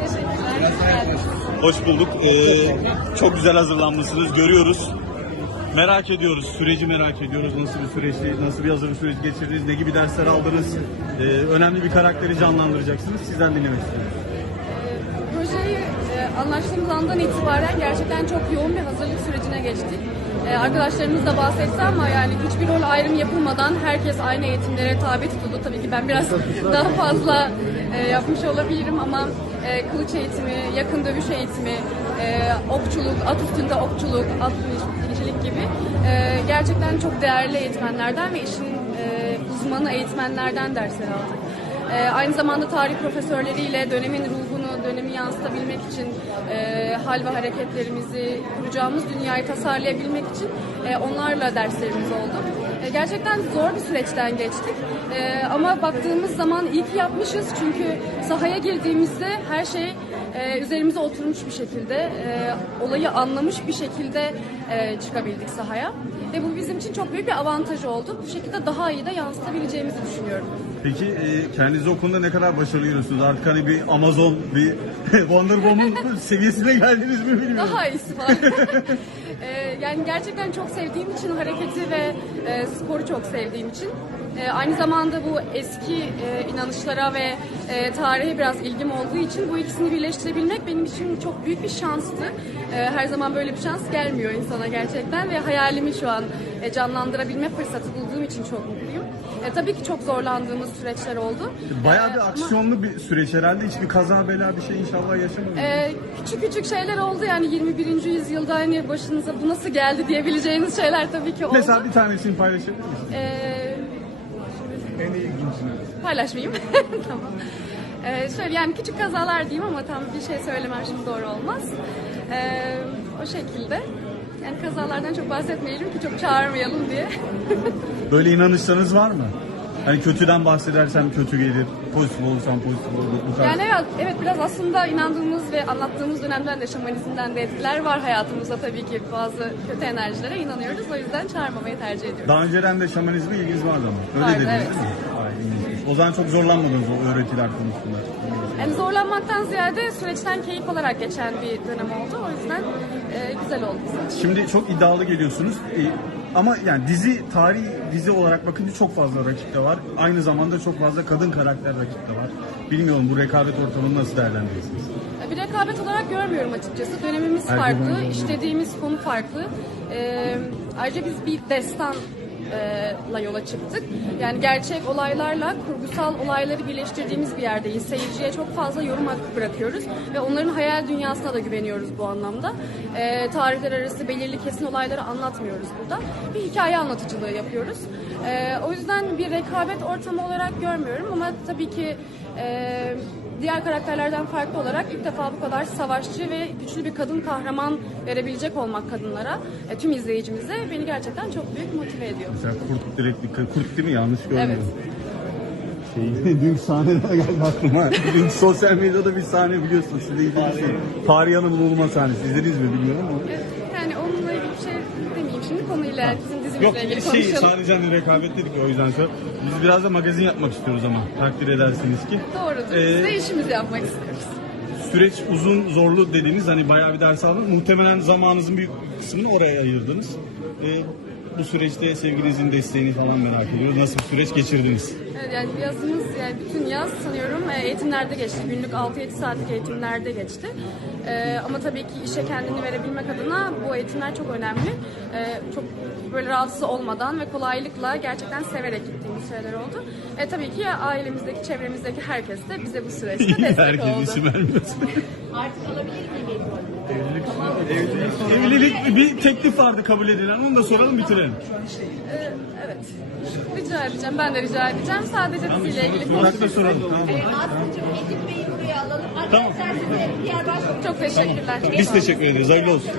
Teşekkürler. Hoş bulduk. Ee, çok güzel hazırlanmışsınız. Görüyoruz. Merak ediyoruz. Süreci merak ediyoruz. Nasıl bir süreçti, nasıl bir hazırlık süreci geçirdiniz, ne gibi dersler aldınız? Ee, önemli bir karakteri canlandıracaksınız. Sizden dinlemek istiyorum. Projeyi e, anlaştığımız andan itibaren gerçekten çok yoğun bir hazırlık sürecine geçtik. E, arkadaşlarımız da bahsetti ama yani hiçbir rol ayrımı yapılmadan herkes aynı eğitimlere tabi tutuldu. Tabii ki ben biraz daha fazla e, yapmış olabilirim ama e, kılıç eğitimi, yakın dövüş eğitimi, e, okçuluk, at üstünde okçuluk, at binicilik gibi gerçekten çok değerli eğitmenlerden ve işin uzmanı eğitmenlerden dersler aldık. Aynı zamanda tarih profesörleriyle dönemin ruhunu, dönemi yansıtabilmek için e, hal ve hareketlerimizi, kuracağımız dünyayı tasarlayabilmek için e, onlarla derslerimiz oldu. E, gerçekten zor bir süreçten geçtik. E, ama baktığımız zaman iyi ki yapmışız çünkü sahaya girdiğimizde her şey e, üzerimize oturmuş bir şekilde, e, olayı anlamış bir şekilde e, çıkabildik sahaya. Ve bu bizim için çok büyük bir avantaj oldu. Bu şekilde daha iyi de yansıtabileceğimizi düşünüyorum. Peki e, kendinizi o konuda ne kadar başarılı görüyorsunuz? Artık hani bir Amazon, bir Wonder Woman seviyesine geldiniz mi bilmiyorum. Daha iyisi var. Ee, yani gerçekten çok sevdiğim için hareketi ve e, sporu çok sevdiğim için e, aynı zamanda bu eski e, inanışlara ve e, tarihe biraz ilgim olduğu için bu ikisini birleştirebilmek benim için çok büyük bir şanstı. E, her zaman böyle bir şans gelmiyor insana gerçekten ve hayalimi şu an e, canlandırabilme fırsatı bulduğum için çok mutluyum. E, tabii ki çok zorlandığımız süreçler oldu. Bayağı E, bir ama- aksiyonlu bir süreç herhalde. Hiçbir kaza bela bir şey inşallah yaşamadınız. Ee, küçük küçük şeyler oldu yani 21. yüzyılda hani başınıza bu nasıl geldi diyebileceğiniz şeyler tabii ki oldu. Mesela bir tanesini paylaşabilir misiniz? Ee, En ilginçini. paylaşmayayım. tamam. Ee, şöyle yani küçük kazalar diyeyim ama tam bir şey söylemem şimdi doğru olmaz. Ee, o şekilde. Yani kazalardan çok bahsetmeyelim ki çok çağırmayalım diye. Böyle inanışlarınız var mı? Hani kötüden bahsedersem kötü gelir, pozitif olursam pozitif olur. Bu tarz. Yani evet, evet biraz aslında inandığımız ve anlattığımız dönemden de şamanizmden de etkiler var hayatımızda tabii ki bazı kötü enerjilere inanıyoruz. O yüzden çağırmamayı tercih ediyoruz. Daha önceden de şamanizme ilginiz vardı ama. Öyle Vardı, dediniz evet. değil mi? Ay. O zaman çok zorlanmadınız o öğretiler konusunda. Yani zorlanmaktan ziyade süreçten keyif alarak geçen bir dönem oldu. O yüzden e, güzel oldu. Şimdi çok iddialı geliyorsunuz. Ee, ama yani dizi, tarihi dizi olarak bakınca çok fazla rakip de var. Aynı zamanda çok fazla kadın karakter rakip de var. Bilmiyorum bu rekabet ortamını nasıl değerlendiriyorsunuz? Bir rekabet olarak görmüyorum açıkçası. Dönemimiz Erkek farklı, işlediğimiz konu farklı. Ee, ayrıca biz bir destan e, la yola çıktık. Yani gerçek olaylarla kurgusal olayları birleştirdiğimiz bir yerdeyiz. Seyirciye çok fazla yorum hakkı bırakıyoruz ve onların hayal dünyasına da güveniyoruz bu anlamda. Ee, tarihler arası belirli kesin olayları anlatmıyoruz burada. Bir hikaye anlatıcılığı yapıyoruz. Ee, o yüzden bir rekabet ortamı olarak görmüyorum ama tabii ki e, diğer karakterlerden farklı olarak ilk defa bu kadar savaşçı ve güçlü bir kadın kahraman verebilecek olmak kadınlara, e, tüm izleyicimize beni gerçekten çok büyük motive ediyor. Mesela kurt direktli, kurt değil mi? Yanlış Evet. görmüyorum. Şey, dün sahneden geldi aklıma. Dün sosyal medyada bir sahne biliyorsunuz. Siz de izlemişsiniz. Fahriye Hanım bulunma sahnesi. İzlediniz mi bilmiyorum ama. Yani onunla şimdi konuyla bizim dizimizle Yok ilgili şey konuşalım. sadece hani rekabet dedik o yüzden sonra. Biz biraz da magazin yapmak istiyoruz ama takdir edersiniz ki. Doğrudur. Ee, Biz de işimizi yapmak istiyoruz. Süreç uzun, zorlu dediğiniz hani bayağı bir ders aldınız. Muhtemelen zamanınızın büyük kısmını oraya ayırdınız. Ee, bu süreçte sevgilinizin desteğini falan merak ediyoruz. Nasıl bir süreç geçirdiniz? Evet, yani yazımız yani bütün yaz sanıyorum e, eğitimlerde geçti. Günlük 6-7 saatlik eğitimlerde geçti. E, ama tabii ki işe kendini verebilmek adına bu eğitimler çok önemli. E, çok böyle rahatsız olmadan ve kolaylıkla gerçekten severek gittiğimiz şeyler oldu. E, tabii ki ailemizdeki, çevremizdeki herkes de bize bu süreçte destek Herkes oldu. isim vermiyorsun. Artık alabilir miyim Evlilik bir teklif vardı kabul edilen. Onu da soralım bitirelim. E, evet. Rica edeceğim. Ben de rica edeceğim. Sadece diziyle ilgili Murat'ı da konuşuruz. soralım. Tamam. Ee, Aslı'cığım Edip Bey'i buraya alalım. Tamam. Arkadaşlar diğer başka Çok teşekkürler. Biz teşekkür ederiz. Hayırlı olsun.